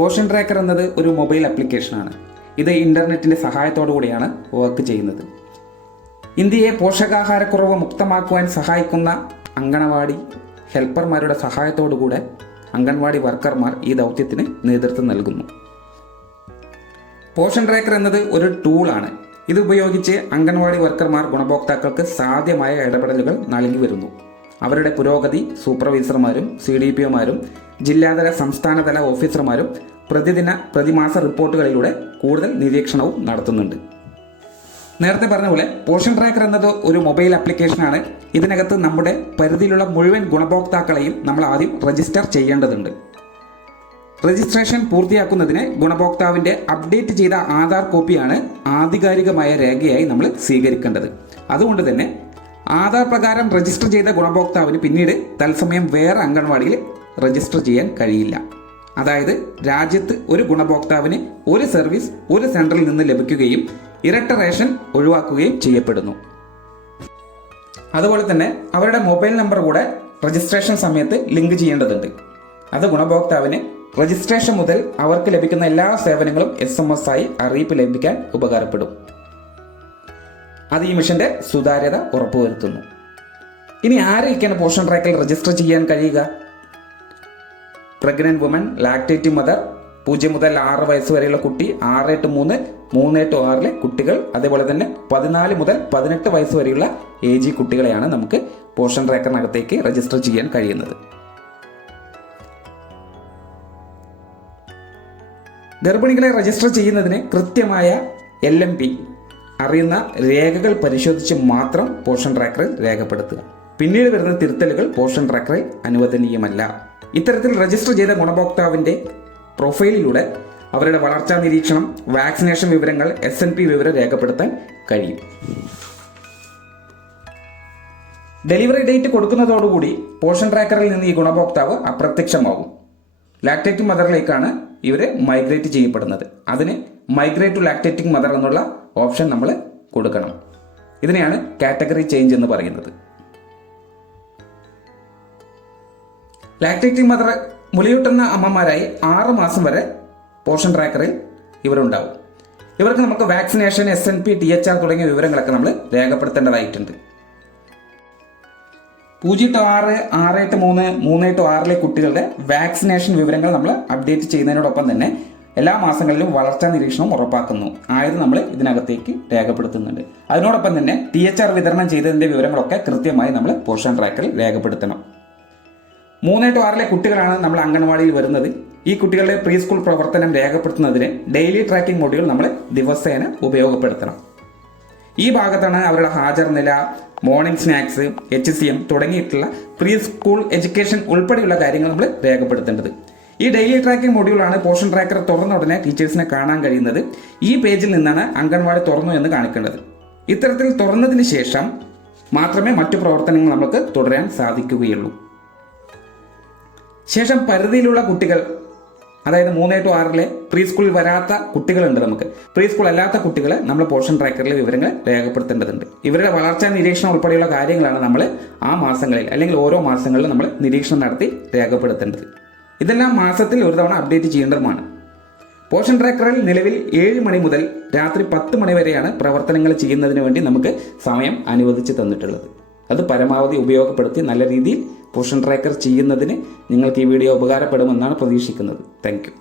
Portion tracker എന്നത് ഒരു mobile ആപ്ലിക്കേഷനാണ്. ഇത് ഇൻ്റർനെറ്റിൻ്റെ സഹായത്തോടു കൂടിയാണ് വർക്ക് ചെയ്യുന്നത്. ഇന്ത്യയെ പോഷകാഹാരക്കുറവ് മുക്തമാക്കുവാൻ സഹായിക്കുന്ന അങ്കണവാടി ഹെൽപ്പർമാരുടെ സഹായത്തോടുകൂടെ അംഗൻവാടി വർക്കർമാർ ഈ ദൗത്യത്തിന് നേതൃത്വം നൽകുന്നു. പോഷൻ ട്രാക്കർ എന്നത് ഒരു ടൂളാണ്. ഇത് ഉപയോഗിച്ച് അംഗൻവാടി വർക്കർമാർ ഗുണഭോക്താക്കൾക്ക് സാധ്യമായ ഇടപെടലുകൾ നൽകി വരുന്നു. അവരുടെ പുരോഗതി സൂപ്പർവൈസർമാരും CDPOമാരും ജില്ലാതല സംസ്ഥാനതല ഓഫീസർമാരും പ്രതിമാസ റിപ്പോർട്ടുകളിലൂടെ കൂടുതൽ നിരീക്ഷണവും നടത്തുന്നുണ്ട്. നേരത്തെ പറഞ്ഞ പോലെ പോഷൻ ട്രാക്കർ എന്നത് ഒരു മൊബൈൽ ആപ്ലിക്കേഷനാണ്. ഇതിനകത്ത് നമ്മുടെ പരിധിയിലുള്ള മുഴുവൻ ഗുണഭോക്താക്കളെയും നമ്മൾ ആദ്യം രജിസ്റ്റർ ചെയ്യേണ്ടതുണ്ട്. രജിസ്ട്രേഷൻ പൂർത്തിയാക്കുന്നതിന് ഗുണഭോക്താവിൻ്റെ അപ്ഡേറ്റ് ചെയ്ത ആധാർ കോപ്പിയാണ് ആധികാരികമായ രേഖയായി നമ്മൾ സ്വീകരിക്കേണ്ടത്. അതുകൊണ്ട് തന്നെ ആധാർ പ്രകാരം രജിസ്റ്റർ ചെയ്ത ഗുണഭോക്താവിന് പിന്നീട് തത്സമയം വേറെ അംഗൻവാടിയിൽ രജിസ്റ്റർ ചെയ്യാൻ കഴിയില്ല. അതായത് രാജ്യത്ത് ഒരു ഗുണഭോക്താവിന് ഒരു സർവീസ് ഒരു സെൻറ്ററിൽ നിന്ന് ലഭിക്കുകയും ഇരട്ട റേഷൻ ഒഴിവാക്കുകയും ചെയ്യപ്പെടുന്നു. അതുപോലെ തന്നെ അവരുടെ മൊബൈൽ നമ്പർ കൂടെ രജിസ്ട്രേഷൻ സമയത്ത് ലിങ്ക് ചെയ്യേണ്ടതുണ്ട്. അത് ഗുണഭോക്താവിന് രജിസ്ട്രേഷൻ മുതൽ അവർക്ക് ലഭിക്കുന്ന എല്ലാ സേവനങ്ങളും SMS ആയി അറിയിപ്പ് ലഭിക്കാൻ ഉപകാരപ്പെടും. അത് ഈ മിഷന്റെ സുതാര്യത ഉറപ്പുവരുത്തുന്നു. ഇനി ആരൊക്കെയാണ് പോഷൻ ട്രാക്കിൽ രജിസ്റ്റർ ചെയ്യാൻ കഴിയുക? പ്രഗ്നന്റ് വുമൻ, ലാക്ടേറ്റിംഗ് മദർ, 0 മുതൽ 6 വയസ്സ് വരെയുള്ള കുട്ടി, 6-3, 3-6 കുട്ടികൾ, അതേപോലെ തന്നെ 14 മുതൽ 18 വയസ്സ് വരെയുള്ള AG കുട്ടികളെയാണ് നമുക്ക് പോഷൻ ട്രാക്കറിനകത്തേക്ക് രജിസ്റ്റർ ചെയ്യാൻ കഴിയുന്നത്. ഗർഭിണികളെ രജിസ്റ്റർ ചെയ്യുന്നതിന് കൃത്യമായ LMP അറിയുന്ന രേഖകൾ പരിശോധിച്ച് മാത്രം പോഷൻ ട്രാക്കറിൽ രേഖപ്പെടുത്തുക. പിന്നീട് വരുന്ന തിരുത്തലുകൾ പോഷൻ ട്രാക്കറിൽ അനുവദനീയമല്ല. ഇത്തരത്തിൽ രജിസ്റ്റർ ചെയ്ത ഗുണഭോക്താവിൻ്റെ പ്രൊഫൈലിലൂടെ അവരുടെ വളർച്ചാ നിരീക്ഷണം, വാക്സിനേഷൻ വിവരങ്ങൾ, SNP വിവരം രേഖപ്പെടുത്താൻ കഴിയും. ഡെലിവറി ഡേറ്റ് കൊടുക്കുന്നതോടുകൂടി പോഷൻ ട്രാക്കറിൽ നിന്ന് ഈ ഗുണഭോക്താവ് അപ്രത്യക്ഷമാകും. ലാക്ടേറ്റിംഗ് മദറിലേക്കാണ് ഇവർ മൈഗ്രേറ്റ് ചെയ്യപ്പെടുന്നത്. അതിന് മൈഗ്രേറ്റ് ടു ലാക്ടേറ്റിംഗ് മദർ എന്നുള്ള ഓപ്ഷൻ നമ്മൾ കൊടുക്കണം. ഇതിനെയാണ് കാറ്റഗറി ചേഞ്ച് എന്ന് പറയുന്നത്. ലാക്ടേറ്റിംഗ് മദർ മുലയൂട്ടുന്ന അമ്മമാരായി 6 മാസം വരെ പോഷൻ ട്രാക്കറിൽ ഇവരുണ്ടാവും. ഇവർക്ക് നമുക്ക് വാക്സിനേഷൻ, SNP, THR തുടങ്ങിയ വിവരങ്ങളൊക്കെ നമ്മൾ രേഖപ്പെടുത്തേണ്ടതായിട്ടുണ്ട്. 0-6, 6-3, 3-6 കുട്ടികളുടെ വാക്സിനേഷൻ വിവരങ്ങൾ നമ്മൾ അപ്ഡേറ്റ് ചെയ്യുന്നതിനോടൊപ്പം തന്നെ എല്ലാ മാസങ്ങളിലും വളർച്ചാ നിരീക്ഷണം ഉറപ്പാക്കുന്നു. ആയത് നമ്മൾ ഇതിനകത്തേക്ക് രേഖപ്പെടുത്തുന്നുണ്ട്. അതിനോടൊപ്പം തന്നെ THR വിതരണം ചെയ്തതിൻ്റെ വിവരങ്ങളൊക്കെ കൃത്യമായി നമ്മൾ പോഷൻ ട്രാക്കറിൽ രേഖപ്പെടുത്തണം. 3-6 കുട്ടികളാണ് നമ്മൾ അംഗൻവാടിയിൽ വരുന്നത്. ഈ കുട്ടികളുടെ പ്രീ സ്കൂൾ പ്രവർത്തനം രേഖപ്പെടുത്തുന്നതിന് ഡെയിലി ട്രാക്കിംഗ് മൊഡ്യൂൾ നമ്മൾ ദിവസേന ഉപയോഗപ്പെടുത്തണം. ഈ ഭാഗത്താണ് അവരുടെ ഹാജർ നില, മോർണിംഗ് സ്നാക്സ്, HCM തുടങ്ങിയിട്ടുള്ള പ്രീ സ്കൂൾ എഡ്യൂക്കേഷൻ ഉൾപ്പെടെയുള്ള കാര്യങ്ങൾ നമ്മൾ രേഖപ്പെടുത്തേണ്ടത്. ഈ ഡെയിലി ട്രാക്കിംഗ് മൊഡ്യൂളാണ് പോഷൻ ട്രാക്കർ തുറന്ന ഉടനെ ടീച്ചേഴ്സിനെ കാണാൻ കഴിയുന്നത്. ഈ പേജിൽ നിന്നാണ് അംഗൻവാടി തുറന്നു എന്ന് കാണിക്കേണ്ടത്. ഇത്തരത്തിൽ തുറന്നതിന് ശേഷം മാത്രമേ മറ്റു പ്രവർത്തനങ്ങൾ നമുക്ക് തുടരാൻ സാധിക്കുകയുള്ളൂ. ശേഷം പരിധിയിലുള്ള കുട്ടികൾ, അതായത് 3-6 പ്രീ സ്കൂളിൽ വരാത്ത കുട്ടികളുണ്ട്. നമുക്ക് പ്രീ സ്കൂൾ അല്ലാത്ത കുട്ടികളെ നമ്മൾ പോഷൻ ട്രാക്കറിലെ വിവരങ്ങൾ രേഖപ്പെടുത്തേണ്ടതുണ്ട്. ഇവരുടെ വളർച്ചാ നിരീക്ഷണം ഉൾപ്പെടെയുള്ള കാര്യങ്ങളാണ് നമ്മൾ ആ മാസങ്ങളിൽ അല്ലെങ്കിൽ ഓരോ മാസങ്ങളിലും നമ്മൾ നിരീക്ഷണം നടത്തി രേഖപ്പെടുത്തേണ്ടത്. ഇതെല്ലാം മാസത്തിൽ ഒരു തവണ അപ്ഡേറ്റ് ചെയ്യേണ്ടതുമാണ്. പോഷൻ ട്രാക്കറിൽ നിലവിൽ 7 മണി മുതൽ രാത്രി 10 മണി വരെയാണ് പ്രവർത്തനങ്ങൾ ചെയ്യുന്നതിന് വേണ്ടി നമുക്ക് സമയം അനുവദിച്ച് തന്നിട്ടുള്ളത്. അത് പരമാവധി ഉപയോഗപ്പെടുത്തി നല്ല രീതിയിൽ പോഷൻ ട്രാക്കർ ചെയ്യുന്നതിന് നിങ്ങൾക്ക് ഈ വീഡിയോ ഉപകാരപ്പെടുമെന്നാണ് പ്രതീക്ഷിക്കുന്നത്. Thank you.